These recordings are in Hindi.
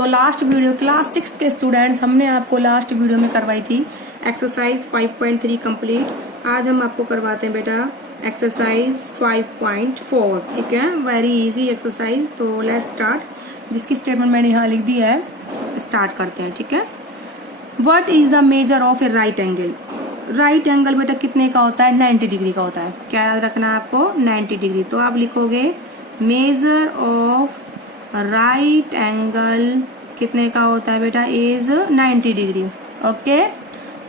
तो लास्ट वीडियो क्लास 6 के स्टूडेंट्स हमने आपको लास्ट वीडियो में करवाई थी एक्सरसाइज 5.3 कंप्लीट। आज हम आपको करवाते हैं बेटा एक्सरसाइज 5.4। ठीक है, वेरी इजी एक्सरसाइज। तो लेट्स स्टार्ट। जिसकी स्टेटमेंट मैंने यहाँ लिख दी है, स्टार्ट करते हैं। ठीक है, what is the measure of A right angle. Right angle बेटा कितने का होता है? 90 डिग्री का होता है। क्या याद रखना है आपको? 90 डिग्री। तो आप लिखोगे मेजर ऑफ राइट एंगल कितने का होता है बेटा? Is 90 degree. Okay.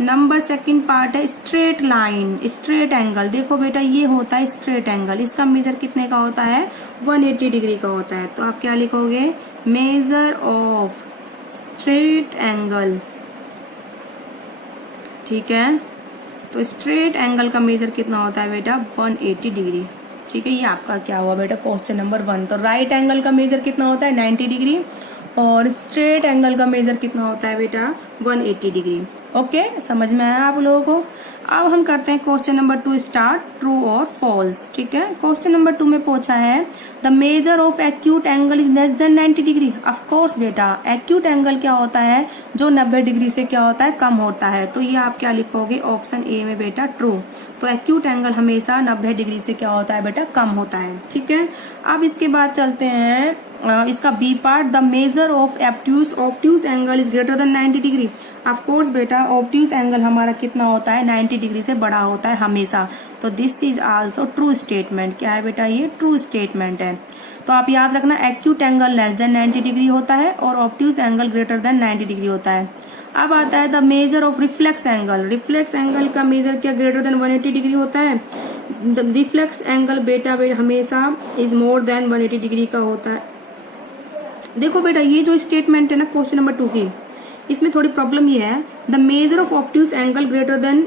Number second part है स्ट्रेट लाइन, स्ट्रेट एंगल। देखो बेटा ये होता है स्ट्रेट एंगल, इसका मेजर कितने का होता है? 180 डिग्री का होता है। तो आप क्या लिखोगे? Measure of straight angle. ठीक है, तो स्ट्रेट एंगल का मेजर कितना होता है बेटा? 180 डिग्री। ठीक है, ये आपका क्या हुआ बेटा? Question number 1। तो राइट एंगल का मेजर कितना होता है? 90 डिग्री। और स्ट्रेट एंगल का मेजर कितना होता है बेटा? 180 डिग्री। ओके, समझ में आया आप लोगों को? अब हम करते हैं क्वेश्चन नंबर 2 स्टार्ट, ट्रू और फॉल्स। ठीक है, क्वेश्चन नंबर 2 में पूछा है the measure of acute angle is less then 90 degree. Of course बेटा, एक्यूट एंगल क्या होता है? जो 90 डिग्री से क्या होता है? कम होता है। तो ये आप क्या लिखोगे? ऑप्शन ए में बेटा ट्रू। तो एक्यूट एंगल हमेशा 90 डिग्री से क्या होता है बेटा? कम होता है। ठीक है, अब इसके बाद चलते हैं इसका B part, the major of obtuse angle is greater than 90 degree. Of course बेटा, ऑब्ट्यूज एंगल हमारा कितना होता है? 90 डिग्री से बड़ा होता है हमेशा। तो this is also true statement. क्या है बेटा? ये ट्रू स्टेटमेंट है। तो आप याद रखना, acute angle less than 90 degree होता है और obtuse angle greater than 90 degree होता है। अब आता है the major of reflex angle. Reflex angle का मेजर क्या ग्रेटर देन 180 डिग्री होता है? द रिफ्लेक्स एंगल बेटा हमेशा इज मोर देन 180 डिग्री का होता है। देखो बेटा, ये जो स्टेटमेंट है ना क्वेश्चन नंबर 2 की, इसमें थोड़ी प्रॉब्लम ये है, the major of obtuse angle greater than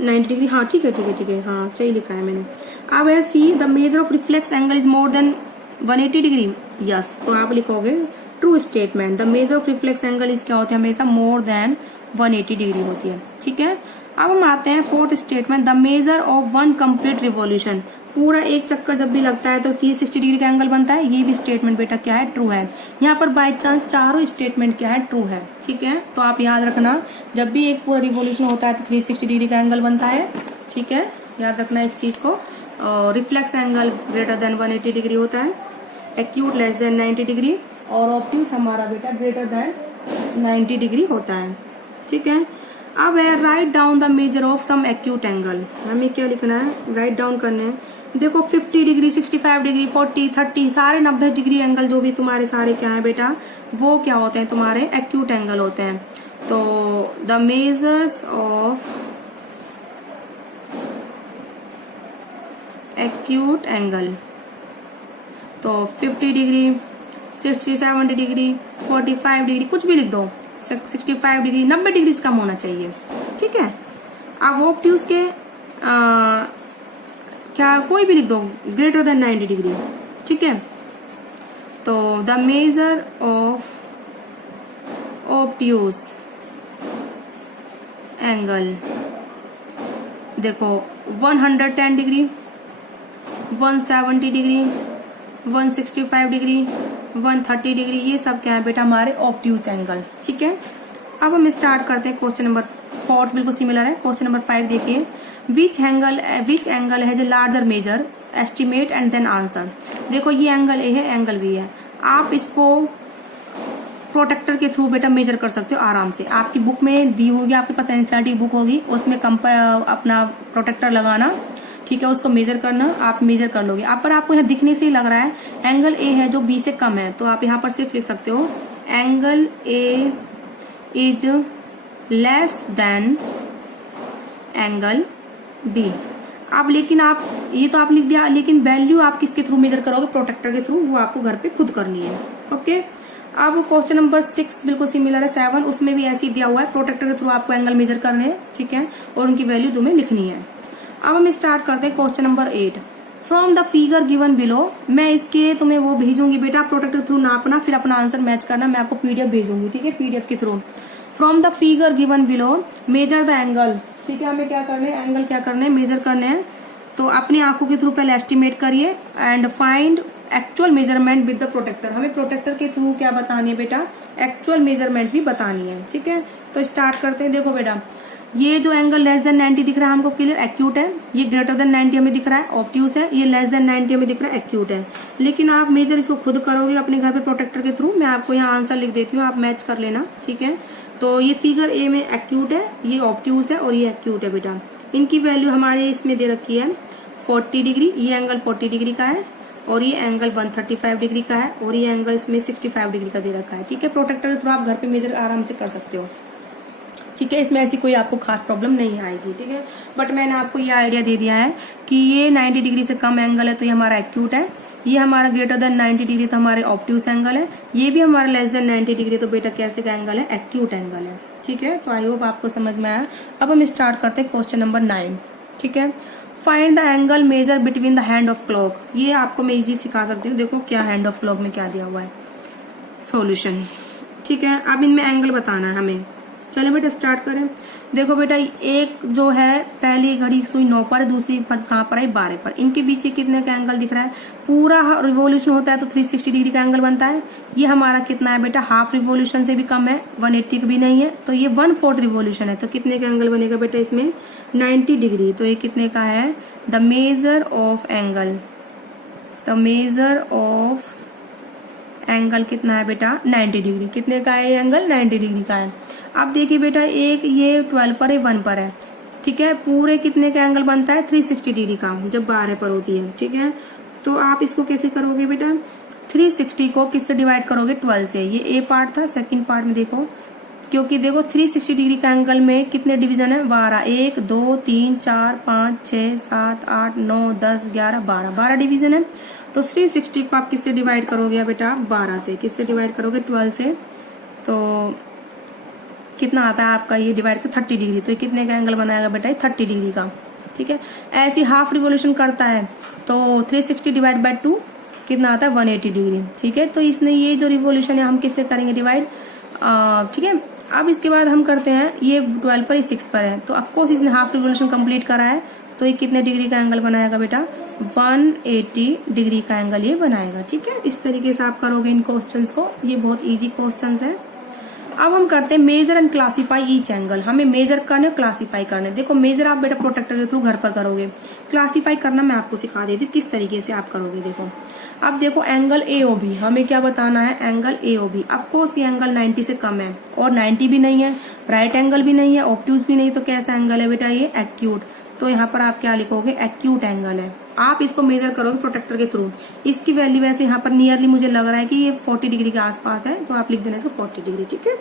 90 degree. हाँ ठीक है, हाँ सही लिखा है मैंने। अब है C, the major of reflex angle is more than 180 degree. Yes, तो आप लिखोगे true statement. The major of reflex angle is क्या होती है? हमेशा मोर देन 180 डिग्री होती है। ठीक है, अब हम आते हैं fourth statement, the measure of one complete revolution. पूरा एक चक्कर जब भी लगता है तो 360 डिग्री का एंगल बनता है। ये भी स्टेटमेंट बेटा क्या है? ट्रू है। यहाँ पर बाय चांस चारों स्टेटमेंट क्या है? ट्रू है। ठीक है, तो आप याद रखना, जब भी एक पूरा रिवॉल्यूशन होता है तो 360 डिग्री का एंगल बनता है। ठीक है, याद रखना इस चीज को। Reflex angle greater than 180 degree होता है, एक्यूट लेस देन 90 डिग्री, और ऑब्ट्यूज हमारा बेटा ग्रेटर देन 90 डिग्री होता है। ठीक है, अब है write down the major of some acute angle. हमें क्या लिखना है? राइट डाउन करने हैं। देखो 50 डिग्री, 65 डिग्री, 40, 30, सारे 90 डिग्री एंगल जो भी तुम्हारे सारे क्या है बेटा? वो क्या होते हैं? तुम्हारे एक्यूट एंगल होते हैं। तो the measures of acute angle, तो 50 डिग्री, 60, 70 डिग्री, 45 डिग्री, कुछ भी लिख दो। 65 डिग्री, 90 डिग्री से कम होना चाहिए। ठीक है, अब ऑब्ट्यूज के क्या कोई भी लिख दो, ग्रेटर देन 90 डिग्री। ठीक है, तो the major of obtuse angle, देखो 110 डिग्री, 170 डिग्री, 165 डिग्री, 130 डिग्री, ये सब क्या है बेटा? हमारे ऑब्ट्यूज एंगल। ठीक है, अब हम स्टार्ट करते हैं क्वेश्चन नंबर 4, बिल्कुल सिमिलर है। क्वेश्चन नंबर 5 देखिए, which angle has a larger measure, estimate and then answer. देखो ये एंगल ए है, एंगल बी है। आप इसको प्रोटेक्टर के थ्रू बेटा मेजर कर सकते हो आराम से। आपकी बुक में दी होगी, आपके पास एनसीईआरटी बुक होगी, उसमें अपना प्रोटेक्टर लगाना। ठीक है, उसको मेजर करना, आप मेजर कर लोगे। आप पर आपको यहाँ दिखने से ही लग रहा है एंगल ए है जो बी से कम है, तो आप यहाँ पर सिर्फ लिख सकते हो angle A is less than angle B. अब लेकिन आप ये तो आप लिख दिया, लेकिन वैल्यू आप किसके थ्रू मेजर करोगे? प्रोटेक्टर के थ्रू। वो आपको घर पे खुद करनी है। ओके, अब क्वेश्चन नंबर 6 बिल्कुल सिमिलर है 7, उसमें भी ऐसे ही दिया हुआ है, प्रोटेक्टर के थ्रू आपको एंगल मेजर करने हैं। ठीक है, और उनकी वैल्यू तुम्हें लिखनी है। अब हम स्टार्ट करते हैं question number 8, from the figure given below. मैं इसके तुम्हें वो भेजूंगी बेटा, प्रोटेक्टर के थ्रू नापना, फिर अपना आंसर मैच करना। मैं आपको पीडीएफ भेजूंगी। ठीक है, पीडीएफ के through. From the figure given below measure the angle. ठीक है, हमें क्या करने एंगल क्या करने मेजर करने हैं। तो अपनी आंखों के थ्रू पहले एस्टिमेट करिए and find actual measurement with the protractor, हमें प्रोटेक्टर के थ्रू क्या बतानी है बेटा, एक्चुअल मेजरमेंट भी बतानी है। ठीक है, तो स्टार्ट करते हैं। देखो बेटा, ये जो एंगल लेस देन 90 दिख रहा है हमको क्लियर एक्यूट है, ये ग्रेटर देन 90 हमें दिख रहा है ऑब्ट्यूस है, ये लेस देन 90 हमें दिख रहा है एक्यूट है। लेकिन आप मेजर इसको खुद करोगे अपने घर पे प्रोटेक्टर के थ्रू, मैं आपको यहाँ आंसर लिख देती हूँ, आप मैच कर लेना। ठीक है, तो ये फिगर ए में एक्यूट है, ये ऑब्ट्यूस है और ये एक्यूट है बेटा। इनकी वैल्यू हमारे इसमें दे रखी है 40 डिग्री, ये एंगल 40 डिग्री का है और ये एंगल 135 डिग्री का है और ये एंगल इसमें 65 डिग्री का दे रखा है। ठीक है, प्रोटेक्टर के थ्रू आप घर पे मेजर आराम से कर सकते हो। ठीक है, इसमें ऐसी कोई आपको खास प्रॉब्लम नहीं आएगी। ठीक है, बट मैंने आपको ये आइडिया दे दिया है कि ये 90 डिग्री से कम एंगल है तो ये हमारा एक्यूट है, ये हमारा ग्रेटर देन 90 डिग्री तो हमारे ऑब्ट्यूस एंगल है, ये भी हमारा लेस देन 90 डिग्री तो बेटा कैसे का एंगल है, एक्यूट एंगल है। ठीक है, तो आई होप आपको समझ में आया। अब हम स्टार्ट करते हैं क्वेश्चन नंबर 9। ठीक है, find the angle measure between the hand of clock. ये आपको मैं इजी सिखा सकती हूँ। देखो क्या हैंड ऑफ क्लॉक में क्या दिया हुआ है, सॉल्यूशन। ठीक है, अब इनमें एंगल बताना है हमें। चलो बेटा स्टार्ट करें। देखो बेटा, एक जो है पहली घड़ी सुई 9 पर है, दूसरी पर कहाँ पर है 12 पर, इनके बीच कितने का एंगल दिख रहा है, पूरा रिवोल्यूशन होता है तो 360 डिग्री का एंगल बनता है। ये हमारा कितना है बेटा, हाफ रिवोल्यूशन से भी कम है, 180 भी नहीं है, तो ये 1/4 रिवोल्यूशन है, तो कितने का एंगल बनेगा बेटा इसमें 90 डिग्री। तो ये कितने का है, the measure of angle, the measure of angle कितना है बेटा 90 डिग्री। कितने का है ये एंगल, 90 डिग्री का है। अब देखिए बेटा, एक ये 12 पर है, 1 पर है। ठीक है, पूरे कितने का एंगल बनता है 360 डिग्री का जब 12 पर होती है। ठीक है, तो आप इसको कैसे करोगे बेटा, 360 को किससे डिवाइड करोगे, 12 से। ये ए पार्ट था, सेकंड पार्ट में देखो, क्योंकि देखो 360 डिग्री का एंगल में कितने डिवीजन है, 12, 1 2 3 4 5 6 7 8 9 10 11 12 डिवीजन है। तो 360 को आप किससे डिवाइड करोगे बेटा, 12 से। किससे डिवाइड करोगे, 12 से। तो कितना आता है आपका ये डिवाइड कर 30 डिग्री, तो ये कितने का एंगल बनाएगा बेटा, 30 डिग्री का। ठीक है, ऐसी हाफ रिवोल्यूशन करता है तो 360 डिवाइड बाय 2 कितना आता है 180 डिग्री। ठीक है, तो इसने ये जो रिवोल्यूशन है हम किससे करेंगे डिवाइड। ठीक है, अब इसके बाद हम करते हैं, ये 12 पर, 6 पर है, तो ऑफकोर्स इसने हाफ रिवोल्यूशन कंप्लीट करा है, तो ये कितने डिग्री का एंगल बनाएगा बेटा, 180 डिग्री का एंगल ये बनाएगा। ठीक है, इस तरीके से आप करोगे इन क्वेश्चंस को, ये बहुत इजी क्वेश्चंस है। अब हम करते हैं measure and classify each angle. हमें मेजर करने और क्लासीफाई करने। देखो मेजर आप बेटा प्रोटेक्टर के थ्रू घर पर करोगे, क्लासीफाई करना मैं आपको सिखा देती हूँ किस तरीके से आप करोगे। देखो अब देखो एंगल AOB, हमें क्या बताना है, एंगल AOB। ऑफकोर्स ये एंगल 90 से कम है और 90 भी नहीं है, राइट एंगल भी नहीं है, ऑब्ट्यूस भी नहीं, तो कैसा एंगल है बेटा ये, एक्यूट। तो यहाँ पर आप क्या लिखोगे, एक्यूट एंगल है। आप इसको मेजर करोगे प्रोटेक्टर के थ्रू। इसकी वैल्यू वैसे यहाँ पर नियरली मुझे लग रहा है कि ये 40 डिग्री के आसपास है, तो आप लिख देना इसको 40 डिग्री। ठीक है,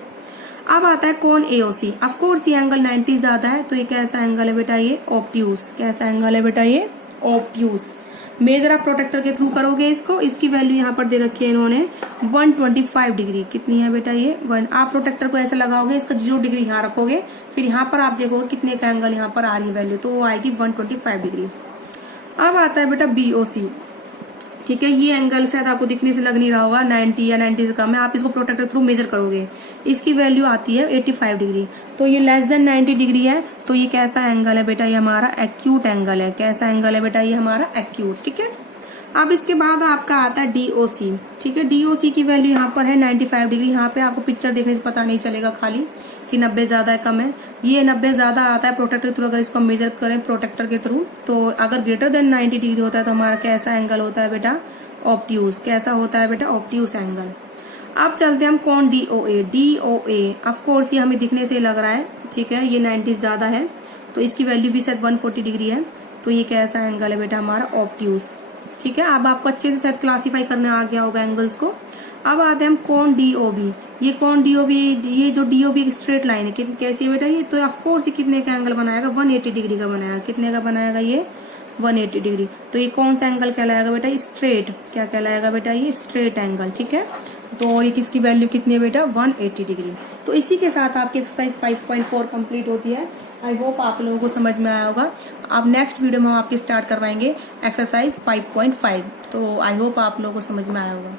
अब आता है कौन, AOC। ऑफकोर्स ये एंगल 90 ज्यादा है, तो ये कैसा एंगल है बेटा, ये ऑब्ट्यूस। कैसा एंगल है बेटा, ये ऑब्ट्यूस। मेजर आप प्रोटेक्टर के थ्रू करोगे इसको, इसकी वैल्यू यहाँ पर दे रखी है इन्होंने 125 डिग्री। कितनी है बेटा ये 1। आप प्रोटेक्टर को ऐसे लगाओगे, इसका 0 डिग्री यहाँ रखोगे, फिर यहाँ पर आप देखोगे कितने का एंगल यहाँ पर आ रही है वैल्यू, तो वो आएगी 125 डिग्री। अब आता है बेटा BOC। ठीक है, ये एंगल शायद आपको दिखने से लग नहीं रहा होगा, 90 या 90 से कम है। आप इसको प्रोटेक्टर थ्रू मेजर करोगे, इसकी वैल्यू आती है 85 डिग्री, तो ये लेस देन 90 डिग्री है, तो ये कैसा एंगल है बेटा, ये हमारा एक्यूट एंगल है। कैसा एंगल है बेटा, ये हमारा एक्यूट। ठीक है, अब इसके बाद आपका आता है DOC। ठीक है, DOC की वैल्यू यहाँ पर है 95 डिग्री। यहाँ पे आपको पिक्चर देखने से पता नहीं चलेगा खाली कि 90 ज्यादा है कम है, ये 90 ज्यादा आता है प्रोटेक्टर के थ्रू। अगर इसको मेजर करें प्रोटेक्टर के थ्रू, तो अगर ग्रेटर देन 90 डिग्री होता है तो हमारा कैसा एंगल होता है बेटा, ऑब्ट्यूस। कैसा होता है बेटा, ऑब्ट्यूस एंगल। अब चलते हैं हम कौन, DOA। ऑफकोर्स ये हमें दिखने से लग रहा है, ठीक है, ये 90 ज्यादा है, तो इसकी वैल्यू भी शायद 140 डिग्री है, तो ये कैसा एंगल है बेटा, हमारा ऑब्ट्यूस। ठीक है, अब आपको अच्छे से शायद क्लासीफाई करने आ गया होगा एंगल्स को। अब आते हैं हम कौन, DOB। ये कौन DOB, ये जो DOB की स्ट्रेट लाइन है कैसी है बेटा ये, तो ऑफकोर्स ये कितने का एंगल बनाएगा, 180 डिग्री का बनाएगा। कितने का बनाएगा ये, 180 डिग्री। तो ये कौन सा एंगल कहलाएगा बेटा, स्ट्रेट। क्या कहलाएगा बेटा, ये स्ट्रेट एंगल। ठीक है, तो ये किसकी वैल्यू कितनी है बेटा, 180 डिग्री। तो इसी के साथ आपकी एक्सरसाइज 5.4 कंप्लीट होती है। आई होप आप लोगों को समझ में आया होगा। अब नेक्स्ट वीडियो में हम आपके स्टार्ट करवाएंगे एक्सरसाइज 5.5। तो आई होप आप लोगों को समझ में आया होगा।